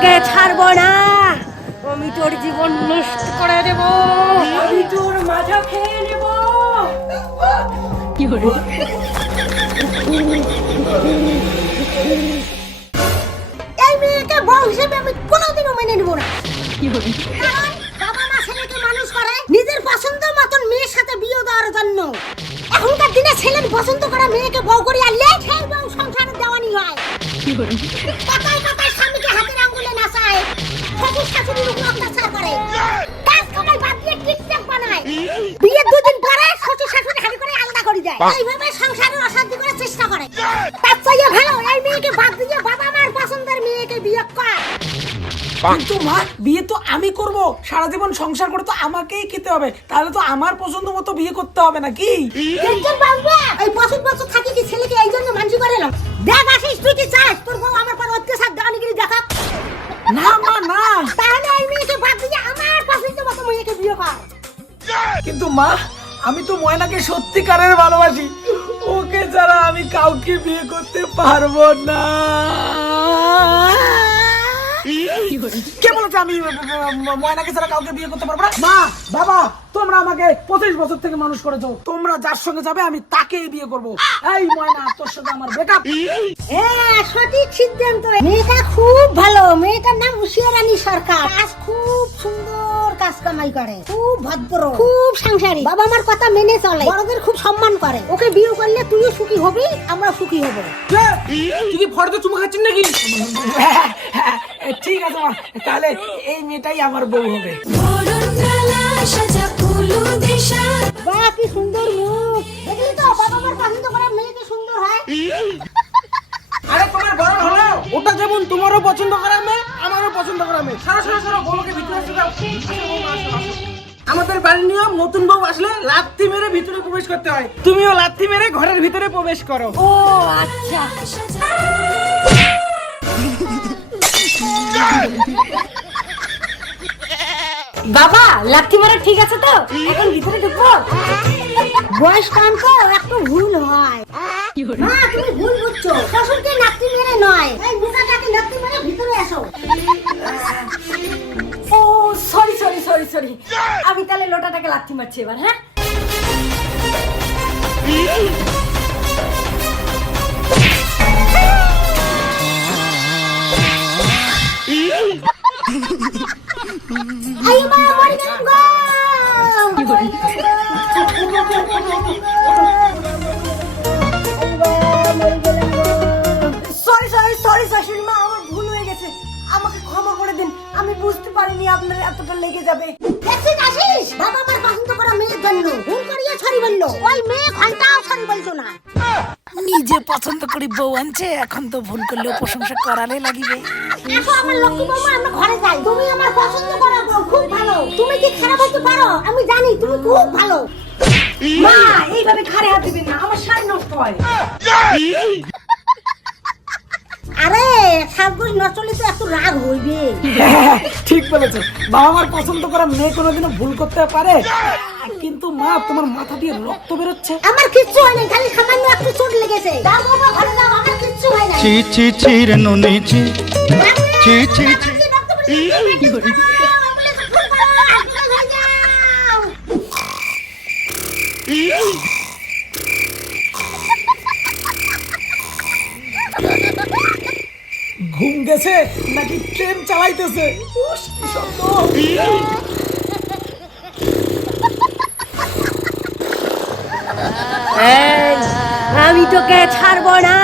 তোকে ছাড়বো না। আমি তোর জীবন নষ্ট করে দেব। আমি তোর মাজা খেয়ে নেব। এই মেয়েকে বউ হিসেবে আমি কোনোদিনও মেনে নেব না। কারণ বাবা মা ছেলেকে মানুষ করে নিজের পছন্দ মতন মেয়ের সাথে বিয়ে দেওয়ার জন্য। এখনকার দিনে ছেলের পছন্দ করা মেয়েকে বউ করে আনলে সেই বউ সংসারে দেওয়ানি হয়। কথায় কথায় এইভাবে সংসারে অশান্তি করার চেষ্টা করে। তার চাইয়ে ভালো এই মেয়েকে বাদ দিয়ে বাবা মার পছন্দের মেয়েকে বিয়ে কর। কিন্তু মা বিয়ে তো আমি করব। সারা জীবন সংসার করে তো আমাকেই খেতে হবে। তাহলে তো আমার পছন্দ মতো বিয়ে করতে হবে নাকি? টেনশন বাঁচবে? এই বছর বছর থাকি কি ছেলেকে এই জন্য মানসি করে এলাম? দেখ আসিস তুই কি চাস? তোর বউ আমার পর অত্যাচার দানিগিরি দেখা না মা না। তাহলে এই মেয়েকে বাদ দিয়ে আমার পছন্দ মতো মেয়েকে বিয়ে কর। কিন্তু মা আমি তো ময়নাকে সত্যিকারের ভালোবাসি। ওকে ছাড়া আমি কাউকে বিয়ে করতে পারব না। কে বলেছে আমি ময়নাকে ছাড়া কাউকে বিয়ে করতে পারব না? মা, বাবা, তোমরা আমাকে পঁচিশ বছর থেকে মানুষ করেছ। তোমরা যার সঙ্গে যাবে, আমি তাকেই বিয়ে করব। এই ময়না, তোর সাথে আমার ব্রেকআপ সঠিক সিদ্ধান্ত। মেয়েটা খুব ভালো। মেয়েটার নাম উশিয়া রানী সরকার। কাজ খুব সুন্দর। কাজ কামাই করে। খুব ভদ্র। খুব সাংসারিক। বাবা মার কথা মেনে চলে। বড়দের খুব সম্মান করে। ওকে বিয়ে করলে তুইও সুখী হবি আমরা সুখী হব। তুই কি ফটোতে চুমু খাচ্ছিস নাকি? ঠিক আছে মা। তাহলে এই মেয়েটাই আমার বউ হবে। বাহ কি সুন্দর মুখ। দেখলি তো বাবা মার পছন্দ করা মেয়ে কি সুন্দর হয়? আরে তোমার বড় হলো। ওটা যেমন তোমারও পছন্দ করা মেয়ে আমারও পছন্দ করা মেয়ে সারা সারা সারা বউকে ভিতরে আসতে দাও। আমাদের বাড়ির নিয়ম নতুন বউ আসলে লাত্তি মেরে ভিতরে প্রবেশ করতে হয়। তুমিও লাত্তি মেরে ঘরের ভিতরে প্রবেশ করো। ও আচ্ছা। বাবা লাঠি মারা ঠিক আছে তো? এখন ভিতরে ঢুকবো? বয়স কম তো একটু ভুল হয়। মা তুমি ভুল বুঝছ। শ্বশুরকে নাতি মেরে নয়। এই বুকাটাকে নাতি মেরে ভিতরে আসো ও সরি সরি সরি সরি আমি তাহলে লোটাটাকে লাথি মারছি এবার হ্যাঁ? আই মা মরে গেলাম গো। আপনার এতটা লেগে যাবে। দেখছিস আসিস? বাবা মার পছন্দ করা মেয়ের জন্য। ভুল করিয়ে ছড়ি বলল ওই মেয়ে ঘন্টাও ছড়ি বলতো না। নিজে পছন্দ করি বউ আনছে এখন তো ভুল করলেও প্রশংসা করালে লাগিবে। আসো আমার লক্ষ্মী বৌমা আমরা ঘরে যাই। তুমি আমার পছন্দ করা বউ খুব ভালো। তুমি কি খারাপ হতে পারো? আমি জানি তুমি খুব ভালো। মা এইভাবে খারে হাত দিবেন না আমার শাড়ি নষ্ট হয়। আরে সাবগুজ নচলে তো একটু রাগ হইবে ঠিক বলেছ বাবা মার পছন্দ করা মেয়ে কোনোদিনও ভুল করতে পারে কিন্তু মা তোমার মাথা দিয়ে রক্ত বেরোচ্ছে আমার কিচ্ছু হয়নি খালি সামান্য একটু চোট লেগেছে যাও বাবা ঘরে যাও আমার কিচ্ছু হয় না চি চি চি রে নুনি চি চি চি চি ঘুম গেছে নাকি ট্রেন চালাইতেছে? শব্দ। আমি তোকে ছাড়বো না।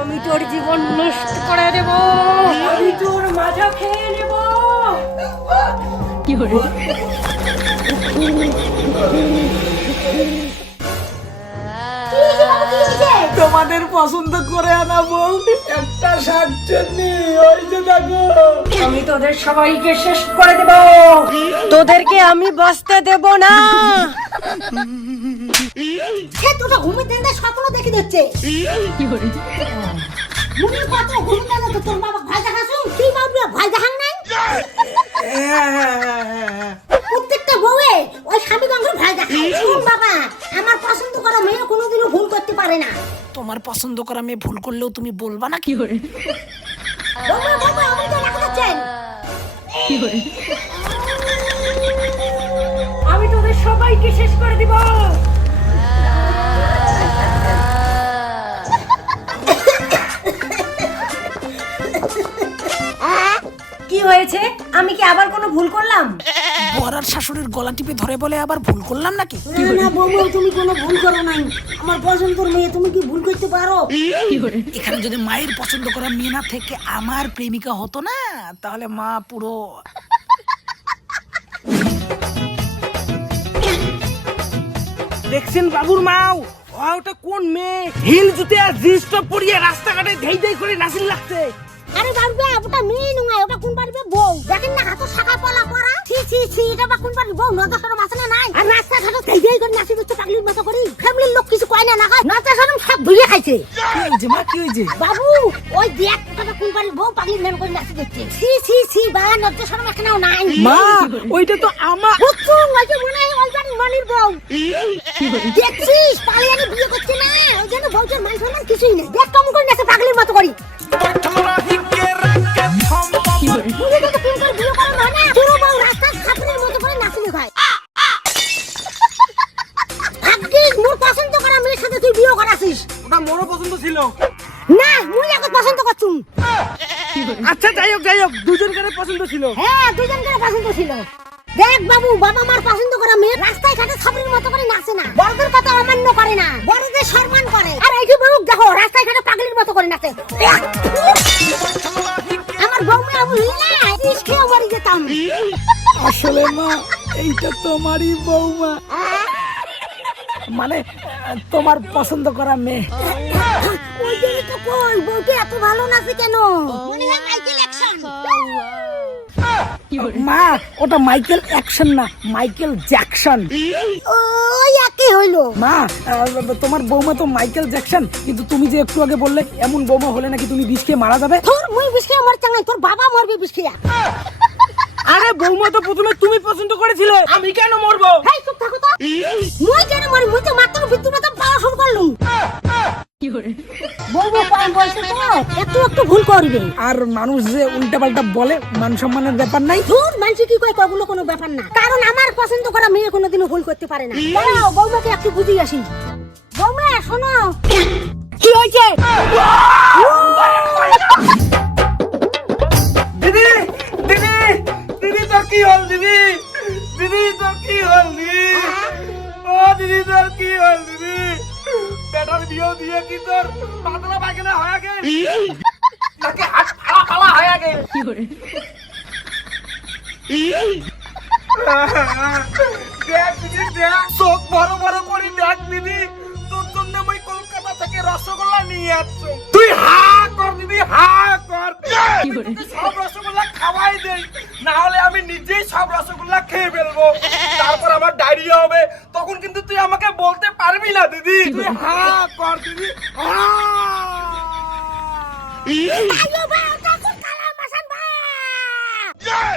আমি তোর জীবন নষ্ট করে দেব। আমি তোর মাজা খেয়ে নেব। তোমাদের পছন্দ করে আনা বউ। আমি তোদের সবাইকে শেষ করে দেব। তোদেরকে আমি বাঁচতে দেব না। সে তোটা ঘুমের দিনটা স্বপ্ন দেখে দিচ্ছে মনে কত ঘুম গেল তোর বাবা দেখাছো তুই বাবা ভয় দেখান নাই? বাবা আমার পছন্দ করা মেয়ে কোনোদিনও ভুল করতে পারে না। তোমার পছন্দ করা মেয়ে ভুল করলেও তুমি বলবা না কি করে? বাবা বাবা তো আমি তোদের সবাইকে শেষ করে দিব। কি হয়েছে? আমি কি আবার কোনো ভুল করলাম? বড়ার শাশুড়ির গলা টিপে ধরে বলে আবার ভুল করলাম নাকি? না না বৌমা তুমি কোনো ভুল করো নাই। আমার পছন্দের মেয়ে তুমি কি ভুল করতে পারো? এখানে যদি মায়ের পছন্দ করা মেয়ে না থেকে আমার প্রেমিকা হতো না তাহলে মা পুরো দেখছেন বাবুর মাও? ওটা কোন মেয়ে? হিল জুতে আর জিন্স টপ পরিয়ে রাস্তাঘাটে ধেই ধেই করে নাচিল লাগছে। আরে বাবু ওটা মেয়ে নয় ওটা কোন পারবে বউ? দেখেন না হাতে শাখা পলা পরা। ছি ছি ছি এটা বা কোন পারবে বউ? নজর সরম আছে না নাই? আর রাস্তা ঘাটে তেই তেই করে নাচি দিচ্ছে পাগলির মতো করি। ফ্যামিলির লোক কিছু কয় না না কয় নজর সরম সব ধুয়ে খাইছে। কি হয়েছে মা কি হয়েছে? বাবু ওই দেখ ওটা কোন পারবে বউ পাগলির নাম করে নাচি দিচ্ছে ছি ছি ছি বা নজর সরম এখানেও নাই। মা ওইটা তো আমার বুঝছ ওই যে মনে হয় বাড়ির মনির বউ। দেখছিস পালিয়ানি বিয়ে করছে না। ওই জন্য বউটার মান সম্মান কিছুই নেই। দেখ কেমন করে নাচে পাগলির মতো করি। সাথে তুই বিয়ে করাছিস? ওটা মোরও পছন্দ ছিল। না মুই এখন পছন্দ করছুম। আচ্ছা যাই হোক যাই হোক দুজনকারে পছন্দ ছিল। হ্যাঁ দুজন করে পছন্দ ছিল। দেখ বাবু বাবা মার পছন্দ করা মেয়ে রাস্তায় ঘাটে ছাত্রের মতো করে নাচে না। বড়দের কথা অমান্য করে না। বড়দের সম্মান করে। আর এই যে বউ দেখো রাস্তায় ঘাটে পাগলির মতো করে নাচে। আমার বউমা বুঝলি না ইস খেয়ে মরে যেতাম। আসলে মা এইটা তোমারই বৌমা মানে তোমার পছন্দ করা মেয়ে। ওই জন্য তো কই বউকে এত ভালো নাচে কেন? মনে হয় মাইকেল অ্যাকশন। মা ওটা মাইকেল অ্যাকশন না মাইকেল জ্যাকসন। ওই একই হইল। মা তোমার বৌমা তো মাইকেল জ্যাকসন কিন্তু তুমি যে একটু আগে বললে এমন বৌমা হলে নাকি তুমি বিষ খেয়ে মারা যাবে? তোর মুই বিষ খেয়ে মর চাঙ্গাই তোর বাবা মরবে বিষ খেয়ে। আরে বৌমা তো প্রথমে তুমি পছন্দ করেছিলে। আমি কেন মরবো? হেই চুপ থাকো তো। মুই কেন মরি? মুই তো মাত্র পাওয়া শুরু তো একটু একটু ভুল করবে। আর মানুষ যে উল্টা পাল্টা বলে মান সম্মানের ব্যাপার নাই। কি কয় কগুলো কোনো ব্যাপার না। কারণ আমার পছন্দ করা মেয়ে কোনোদিনও ভুল করতে পারে না। দাঁড়াও বৌমাকে একটু বুঝিয়ে আসি। বৌমা শোনো। কি হয়েছে? হল দিদি দিদি তোর কি হল দিদি ও দিদি তোর কি হল দিদি বেটার বিয়ে দিয়ে কি তোর পাতলা পায়খানা হয়ে গেল নাকি হাত ফালা ফালা হয়ে গেল দেখ দিদি দেখ। চোখ বড় বড় করে দেখ দিদি। তোর জন্য আমি কলকাতা থেকে রসগোল্লা নিয়ে আসছো। তুই হা কর দিদি হা কর সব রসগোল্লা খাওয়াই দেই না হলে আমি নিজেই সব রসগোল্লা খেয়ে ফেলব। তারপর আমার ডায়রিয়া হবে তখন কিন্তু তুই আমাকে বলতে পারবি না দিদি। তুই হা কর দিদি হা। ভাই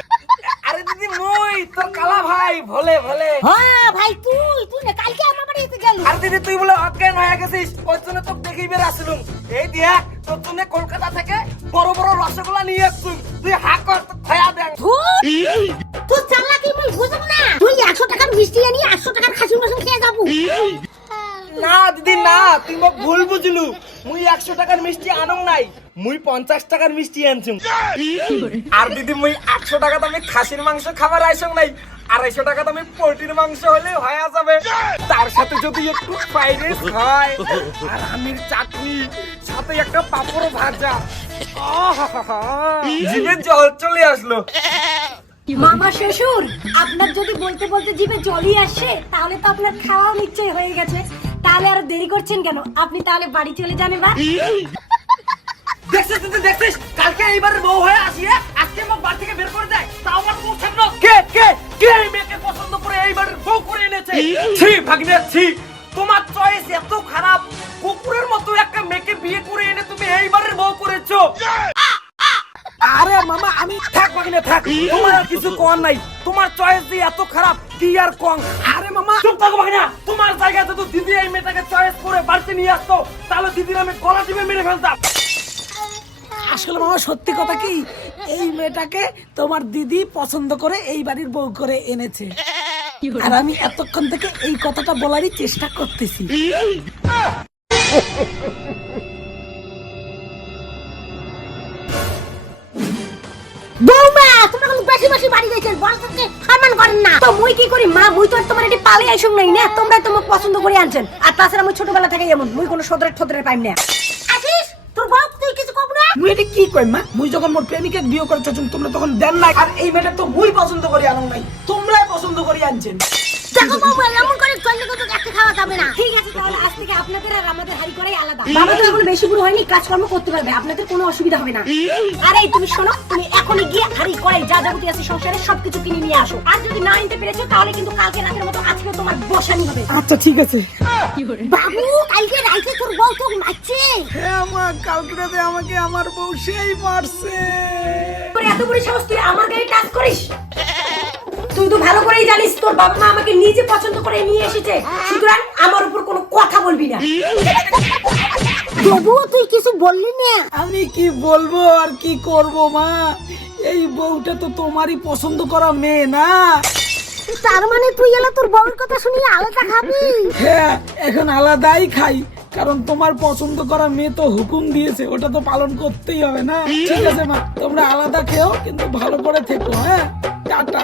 আরে দিদি মই তোর কালা ভাই ভোলে ভোলে। হ্যাঁ ভাই তুই তুই না কালকে আমার বাড়িতে গেলি। আর দিদি তুই বলে অজ্ঞান হয়ে গেছিস ওই জন্য তোকে দেখেই বের আসলুম। এই দেখ তোর জন্য কলকাতা থেকে বড় বড় রসগোল্লা নিয়ে আসছুম তুই হা কর খয়া ধুর! তুই চালাকি মুই বুঝব না? তুই একশো টাকার মিষ্টি আনি একশো টাকার খাসি মাংস খেয়ে যাব। না দিদি, না, তুই মোক ভুল বুঝলু। মুই একশো টাকার মিষ্টি আনং নাই, মুই পঞ্চাশ টাকার মিষ্টি আর দিদি, মুই আটশো টাকা খাসির মাংস খাবার আইসং নাই, আড়াইশো টাকা মাংস হলে হয়ে যাবে। তার সাথে যদি একটু ফ্রাইড রাইস হয়, আর চাটনি, সাথে একটা পাপড় ভাজা। জল চলে আসলো। মামা শ্বশুর, আপনার যদি বলতে বলতে জিভে জলই আসে, তাহলে তো আপনার খাওয়া নিশ্চয় হয়ে গেছে। তাহলে আর দেরি করছেন কেন? আপনি তাহলে বাড়ি চলে যান এবার। দেখছিস তুই দেখছিস? কালকে এইবারের বউ হয়ে আসিয়ে আজকে আমার বাড়ি থেকে বের করে দেয়। তা আমার বউ কে কে কে এই মেয়েকে পছন্দ করে এইবারের বউ করে এনেছে? ছি ভাগ্নে ছি। তোমার চয়েস এত খারাপ। কুকুরের মতো একটা মেয়েকে বিয়ে করে এনে তুমি এইবারের বউ করেছ। আরে মামা আমি থাক ভাগ্নে থাক। তোমার আর কিছু কর নাই। তোমার চয়েস দিয়ে এত খারাপ কি আর কম? থাকো ভাগ্না। তোমার জায়গায় যদি দিদি এই মেয়েটাকে চয়েস করে বাড়িতে নিয়ে আসতো তাহলে দিদির আমি গলা টিপে মেরে ফেলতাম। আসলে মামা সত্যি কথা কি? এই মেয়েটাকে তোমার দিদি পছন্দ করে এই বাড়ির বউ করে এনেছে। আর আমি এতক্ষণ থেকে এই কথাটা বলারই চেষ্টা করতেছি। বৌমা তোমরা কিন্তু বেশি বেশি বাড়ি গেছেন বড়কে সম্মান করেন না। তো মুই কি করি? মা মুই তো আর তোমার এটি পালে আইসুম নাই না? তোমরা তোমাকে পছন্দ করে আনছেন। আর তাছাড়া মুই ছোটবেলা থেকে এমন মুই কোনো সদরের ঠদরের পাইম না। তোর বউ তুই কিছু কব না? মুই এটা কি কই মা? মুই যখন মোর প্রেমিকে বিয়ে করতে চাচ্ছেন তোমরা তখন দেন নাই। আর এই মেয়েটা তো মুই পছন্দ করি আনো নাই তোমরাই পছন্দ করি আনছেন। দেখো বৌমা এমন করে চললে কিন্তু একটা খাওয়া যাবে না। ঠিক আছে তাহলে বাবা তো এখন বেশি বুড়ো হয়নি কাজকর্ম করতে পারবে আপনাদের কোনো অসুবিধা হবে না। আরে তুমি শোনো তুমি এখনই গিয়ে হাড়ি করাই যা যাবতীয় আছে সংসারে সবকিছু কিনে নিয়ে আসো। আর যদি না আনতে পেরেছ তাহলে কিন্তু কালকে রাতের মতো আজকে তোমার বসানি হবে। আচ্ছা ঠিক আছে। বাবু কালকে রাইতে তোর বউ তো মারছে। হ্যাঁ মা কালকে রাতে আমাকে আমার বউ সেই মারছে। এত বড় সাহস তুই আমার গাড়ি টাচ করিস? তুই তো ভালো করেই জানিস তোর বাবা মা আমাকে নিজে পছন্দ করে নিয়ে এসেছে। সুতরাং আমার উপর কোনো কথা বলবি না। তবুও তুই কিছু বললি না। আমি কি বলব আর কি করব মা? এই বউটা তো তোমারই পছন্দ করা মেয়ে না? তার মানে তুই এলা তোর বউয়ের কথা শুনিয়ে আলাদা খাবি? হ্যাঁ এখন আলাদাই খাই। কারণ তোমার পছন্দ করা মেয়ে তো হুকুম দিয়েছে, ওটা তো পালন করতেই হবে না? ঠিক আছে মা, তোমরা আলাদা খেও, কিন্তু ভালো করে থেকো হ্যাঁ? টাটা।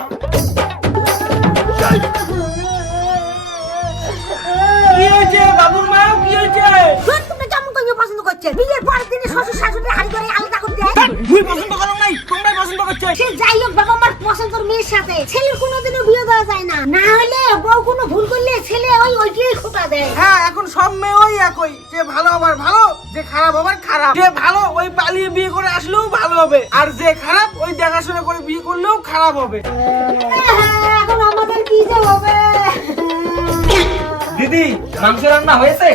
কি হয়েছে বাবুর মা? কি হয়েছে ধর তোমরা কেমন করে পছন্দ করছেন বিয়ের পরের দিনে শ্বশুর শাশুড়ি হাড়ি করে আলাদা করে দেয় মুই পছন্দ করো নাই তোমরাই পছন্দ করছ। সে যাই হোক বাবা মার পছন্দের মেয়ের সাথে। ছেলের কোনোদিনও বিয়ে দেওয়া যায় না। না হলে বউ কোনো ভুল করলে ছেলে ওই ওইটাই খোটা দেয়। হ্যাঁ এখন সব মেয়ে ওই একই। যে ভালো হবার ভালো যে খারাপ হবার খারাপ। যে ভালো ওই পালিয়ে বিয়ে করে আসলেও ভালো হবে। আর যে খারাপ ওই দেখাশোনা করে বিয়ে করলেও খারাপ হবে। এখন আমাদের কি যে হবে? দিদি মাংস রান্না হয়েছে?